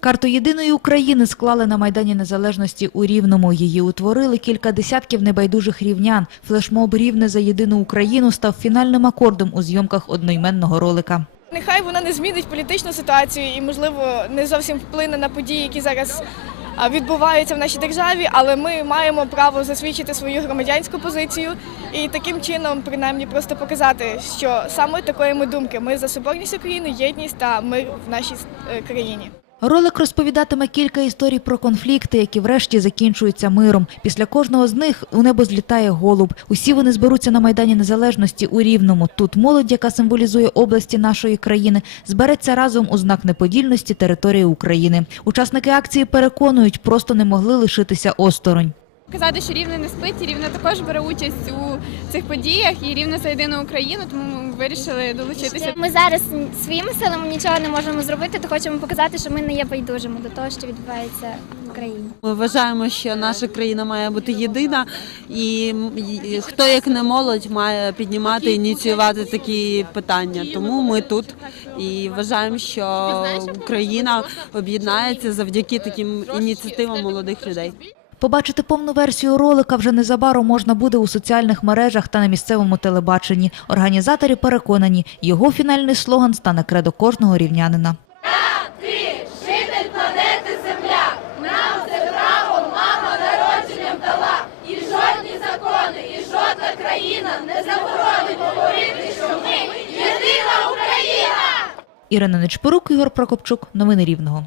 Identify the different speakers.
Speaker 1: Карту єдиної України склали на Майдані Незалежності у Рівному. Її утворили кілька десятків небайдужих рівнян. Флешмоб Рівне за єдину Україну став фінальним акордом у зйомках одноіменного ролика.
Speaker 2: Нехай вона не змінить політичну ситуацію і, можливо, не зовсім вплине на події, які зараз відбуваються в нашій державі, але ми маємо право засвідчити свою громадянську позицію і таким чином, принаймні, просто показати, що саме такої ми думки. Ми за соборність України, єдність та мир в нашій е, країні.
Speaker 1: Ролик розповідатиме кілька історій про конфлікти, які врешті закінчуються миром. Після кожного з них у небо злітає голуб. Усі вони зберуться на Майдані Незалежності у Рівному. Тут молодь, яка символізує області нашої країни, збереться разом у знак неподільності території України. Учасники акції переконують, просто не могли лишитися осторонь.
Speaker 3: Казати, що рівне не спить, і рівне також бере участь у цих подіях і рівне за єдину Україну, тому ми вирішили долучитися.
Speaker 4: Ми зараз своїми силами нічого не можемо зробити, то хочемо показати, що ми не є байдужими до того, що відбувається в Україні.
Speaker 5: Ми вважаємо, що наша країна має бути єдина, і, хто як не молодь має піднімати ініціювати такі питання. Тому ми тут і вважаємо, що Україна об'єднається завдяки таким ініціативам молодих людей.
Speaker 1: Побачити повну версію ролика вже незабаром можна буде у соціальних мережах та на місцевому телебаченні. Організатори переконані, його фінальний слоган стане кредо кожного рівнянина. Ірина Нечпорук, Ігор Прокопчук. Новини Рівного.